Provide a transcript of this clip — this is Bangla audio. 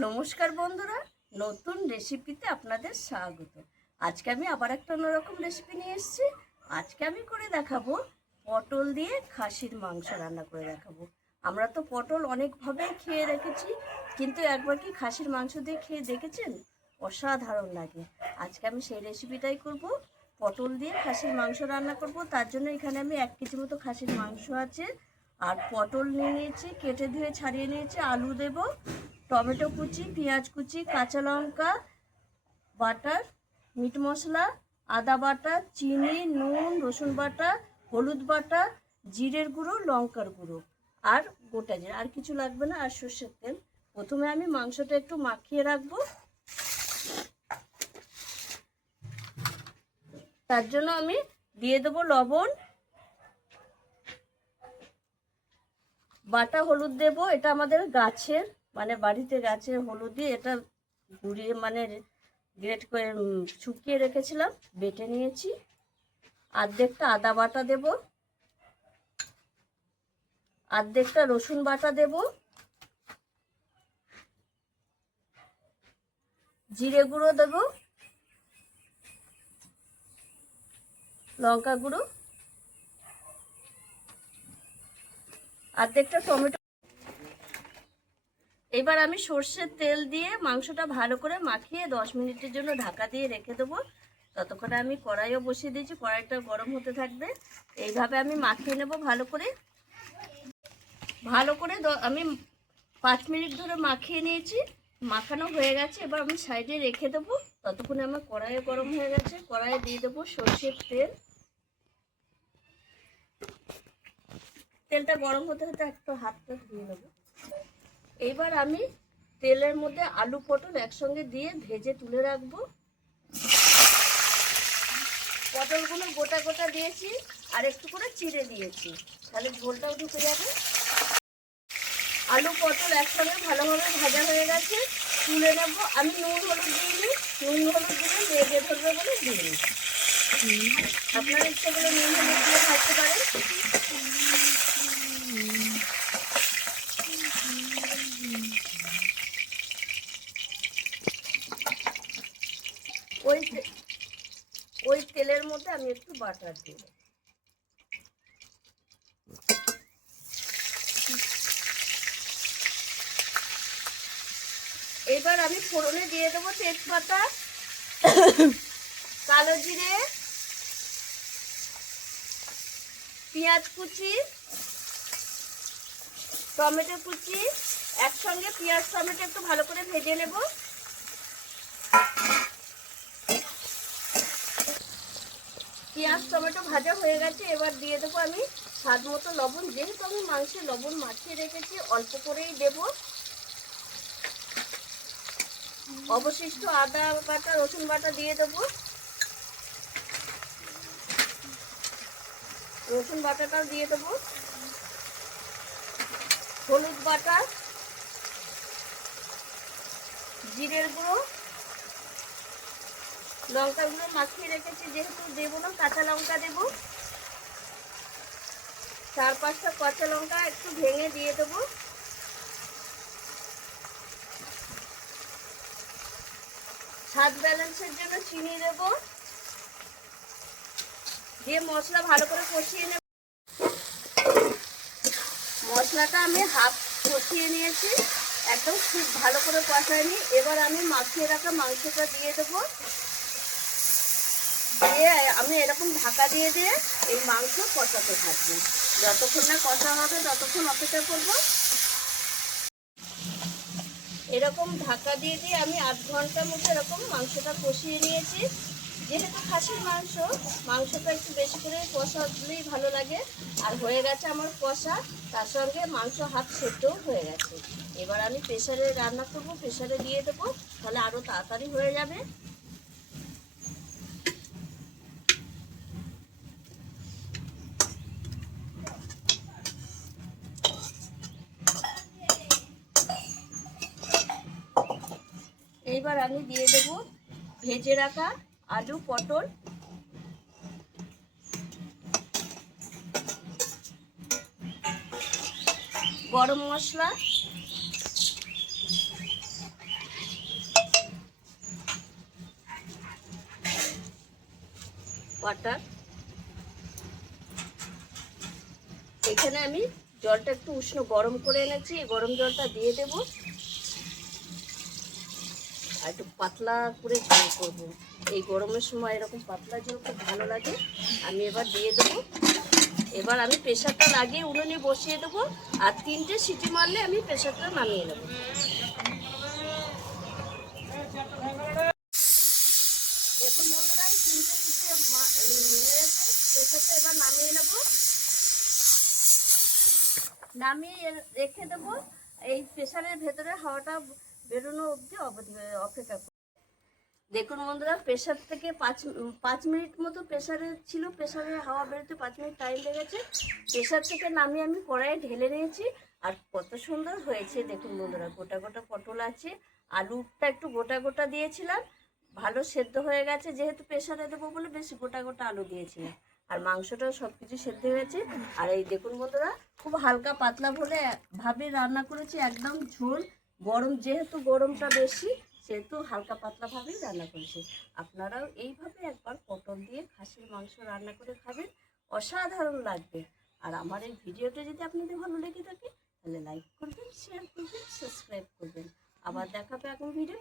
নমস্কার বন্ধুরা, নতুন রেসিপিতে আপনাদের স্বাগত। আজকে আমি আবার একটা অন্যরকম রেসিপি নিয়ে এসেছি। আজকে আমি করে দেখাবো পটল দিয়ে খাসির মাংস রান্না করে দেখাবো। আমরা তো পটল অনেকভাবে খেয়ে রেখেছি, কিন্তু একবার কি খাসির মাংস দিয়ে খেয়ে দেখেছেন? অসাধারণ লাগে। আজকে আমি সেই রেসিপিটাই করব। পটল দিয়ে খাসির মাংস রান্না করব। তার জন্য এখানে আমি 1 কেজি মতো খাসির মাংস আছে, আর পটল নিয়ে নিয়েছি, কেটে ধুয়ে ছাড়িয়ে নিয়েছি। আলু দেব, টমেটো কুচি, পেঁয়াজ কুচি, কাঁচা লঙ্কা বাটার, মিট মশলা, আদা বাটা, চিনি, নুন, রসুন বাটা, হলুদ বাটা, জিরের গুঁড়ো, লঙ্কার গুঁড়ো আর গোটা জিরে। আর কিছু লাগবে না। আর সর্ষের তেল। প্রথমে আমি মাংসটা একটু মাখিয়ে রাখবো। তার জন্য আমি দিয়ে দেবো লবণ, বাটা হলুদ দেব। এটা আমাদের গাছের, মানে বাড়িতে গাছের হলুদ দিয়ে এটা গুঁড়িয়ে, মানে গ্রেট করে শুকিয়ে রেখেছিলাম, বেটে নিয়েছি। অর্ধেকটা আদা বাটা দেব, অর্ধেকটা রসুন বাটা দেব, জিরে গুঁড়ো দেব, লঙ্কা গুঁড়ো, অর্ধেকটা টমেটো। এবার আমি সর্ষের তেল দিয়ে মাংসটা ভালো করে মাখিয়ে 10 মিনিটের জন্য ঢাকা দিয়ে রেখে দেবো। ততক্ষণে আমি কড়াইও বসিয়ে দিয়েছি, কড়াইটা গরম হতে থাকবে। এইভাবে আমি মাখিয়ে নেব ভালো করে। আমি 5 মিনিট ধরে মাখিয়ে নিয়েছি। মাখানো হয়ে গেছে। এবার আমি সাইডে রেখে দেবো। ততক্ষণে আমার কড়াইয়ে গরম হয়ে গেছে। কড়াইয়ে দিয়ে দেবো সর্ষের তেল। তেলটা গরম হতে হতে একটু হাতটা ধুয়ে নেবো। এইবার আমি তেলের মধ্যে আলু পটল একসঙ্গে দিয়ে ভেজে তুলে রাখবো। পটলগুলো গোটা গোটা দিয়েছি, আর একটু করে চিড়ে দিয়েছি, তাহলে ঝোলটাও ঢুকে যাবে। আলু পটল একসঙ্গে ভালোভাবে ভাজা হয়ে গেছে, তুলে নেব। আমি নুন হলুদ দিইনি, নুন হলুদ দিলে লেগে ধরবে বলে দিইনি। আপনার ইচ্ছে করে নুন হলুদ দিয়ে ভাজতে পারেন। ওই তেলের মধ্যে আমি একটু বাটার দিই। এবার আমি ফোড়নে দিয়ে দেবো তেজপাতা, কালো জিরে, পেঁয়াজ কুচি, টমেটো কুচি। একসঙ্গে পেঁয়াজ টমেটো একটু ভালো করে ভেজে নেব। পেঁয়াজ টমেটো ভাজা হয়ে গেছে। এবার দিয়ে দেবো আমি স্বাদ মতো লবণ। যেহেতু আমি মাংসে লবণ মাখিয়ে রেখেছি, অল্প করেই দেব। অবশিষ্ট আদা বাটা রসুন বাটা দিয়ে দেবো। রসুন বাটাটাও দিয়ে দেবো। হলুদ বাটা, জিরের গুঁড়ো, লঙ্কা গুঁড়ো মাখিয়ে রেখেছি, যেহেতু দেবো না, কাঁচা লঙ্কা দেবো। 4-5টা কাঁচা লঙ্কা একটু ভেঙে দিয়ে দেবো। স্বাদ ব্যালেন্সের জন্য চিনি দেব। দিয়ে মশলা ভালো করে কষিয়ে নেব। মশলাটা আমি হাফ কষিয়ে নিয়েছি, একদম খুব ভালো করে কষাইনি। এবার আমি মাখিয়ে রাখা মাংসটা দিয়ে দেবো। দিয়ে আমি এরকম ঢাকা দিয়ে দিয়ে এই মাংস কষাতে থাকবো। যতক্ষণ না কষা হবে ততক্ষণ অপেক্ষা করব। এরকম ঢাকা দিয়ে দিয়ে আমি 8 ঘন্টার মতো এরকম মাংসটা কষিয়ে নিয়েছি। যেহেতু খাসির মাংস, মাংসটা একটু বেশি করে কষালেই ভালো লাগে। আর হয়ে গেছে আমার কষা, তার সঙ্গে মাংস হাফ সেদ্ধও হয়ে গেছে। এবার আমি প্রেসারে রান্না করব, প্রেসারে দিয়ে দেবো, তাহলে আরও তাড়াতাড়ি হয়ে যাবে। এইবার আমি দিয়ে দেব ভেজে রাখা আলু পটল, গরম মশলা, ওয়াটার। এখানে আমি জলটা একটু উষ্ণ গরম করে এনেছি, এই গরম জলটা দিয়ে দেব আর একটু পাতলা করে ঝোল করবো। এই গরমের সময় এরকম পাতলা ঝোল খুব ভালো লাগে। আমি এবার দিয়ে দেবো। এবার আমি প্রেশারটা লাগিয়ে উনুনে বসিয়ে দেবো আর 3টে সিটি মারলে আমি প্রেশারটা নামিয়ে নেবো। দেখুন বন্ধুরা, 3টে সিটি মেরেছে, প্রেশারটা এবার নামিয়ে নেবো। নামিয়ে রেখে দেবো। এই প্রেশারের ভেতরে হাওয়াটা বেরোনো অবধি অপেক্ষা করব। দেখুন বন্ধুরা, প্রেশার থেকে 5 মিনিট মতো প্রেশারে ছিল, প্রেশারে হাওয়া বেরোতে 5 মিনিট টাইম লেগেছে। প্রেশার থেকে নামিয়ে আমি কড়াইয়ে ঢেলে নিয়েছি। আর কত সুন্দর হয়েছে দেখুন বন্ধুরা, গোটা গোটা পটল আছে, আলুটা একটু গোটা গোটা দিয়েছিলাম, ভালো সেদ্ধ হয়ে গেছে, যেহেতু প্রেশারে দেবো বলে বেশি গোটা গোটা আলু দিয়েছিলাম। আর মাংসটাও সব কিছু সেদ্ধ হয়েছে। আর এই দেখুন বন্ধুরা, খুব হালকা পাতলা ভাবে রান্না করেছি, একদম ঝোল। গরম, যেহেতু গরমটা বেশি, সেহেতু হালকা পাতলাভাবেই রান্না করেছি। আপনারাও এইভাবে একবার পটল দিয়ে খাসির মাংস রান্না করে খাবেন, অসাধারণ লাগবে। আর আমার এই ভিডিওটা যদি আপনাদের ভালো লেগে থাকে তাহলে লাইক করবেন, শেয়ার করবেন, সাবস্ক্রাইব করবেন। আবার দেখাবে এখন ভিডিও।